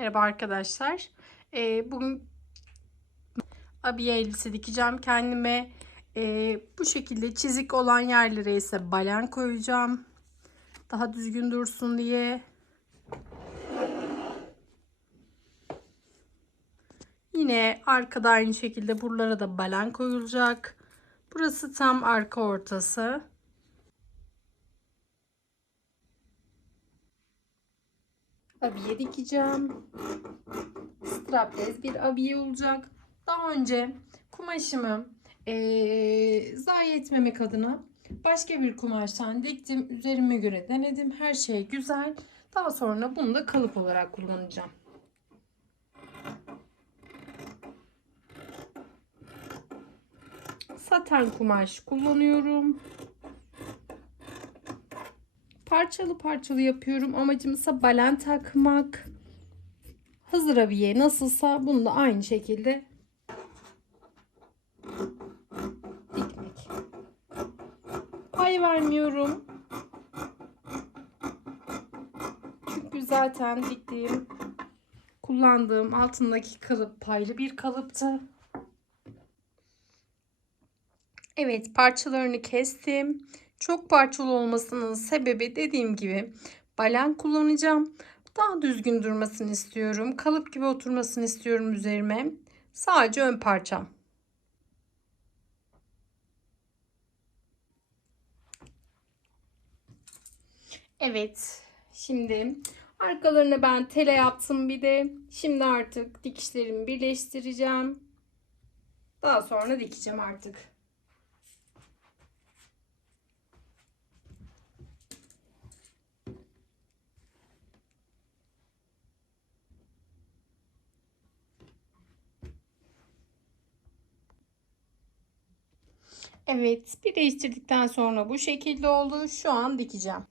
Merhaba arkadaşlar. Ee, bugün abiye elbise dikeceğim kendime. Ee, bu şekilde çizik olan yerlere ise balen koyacağım. Daha düzgün dursun diye. Yine arkada aynı şekilde buralara da balen koyulacak. Burası tam arka ortası. Abiye dikeceğim. Strapless bir abiye olacak. Daha önce kumaşımı ee, zayi etmemek adına başka bir kumaştan diktim. Üzerime göre denedim. Her şey güzel. Daha sonra bunu da kalıp olarak kullanacağım. Saten kumaş kullanıyorum. Parçalı parçalı yapıyorum. Amacım ise balen takmak. Hazır abiye nasılsa bunu da aynı şekilde dikmek. Pay vermiyorum. Çünkü zaten diktiğim kullandığım altındaki kalıp paylı bir kalıptı. Evet parçalarını kestim. Çok parçalı olmasının sebebi dediğim gibi balen kullanacağım. Daha düzgün durmasını istiyorum. Kalıp gibi oturmasını istiyorum üzerime. Sadece ön parçam. Evet. Şimdi arkalarına ben tele yaptım bir de. Şimdi artık dikişlerimi birleştireceğim. Daha sonra dikeceğim artık. Evet, birleştirdikten sonra bu şekilde oldu. Şu an dikeceğim.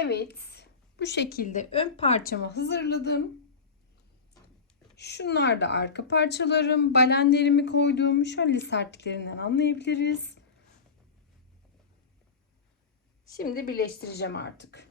Evet. Bu şekilde ön parçamı hazırladım. Şunlar da arka parçalarım. Balenlerimi koyduğum şöyle sertliklerinden anlayabiliriz. Şimdi birleştireceğim artık.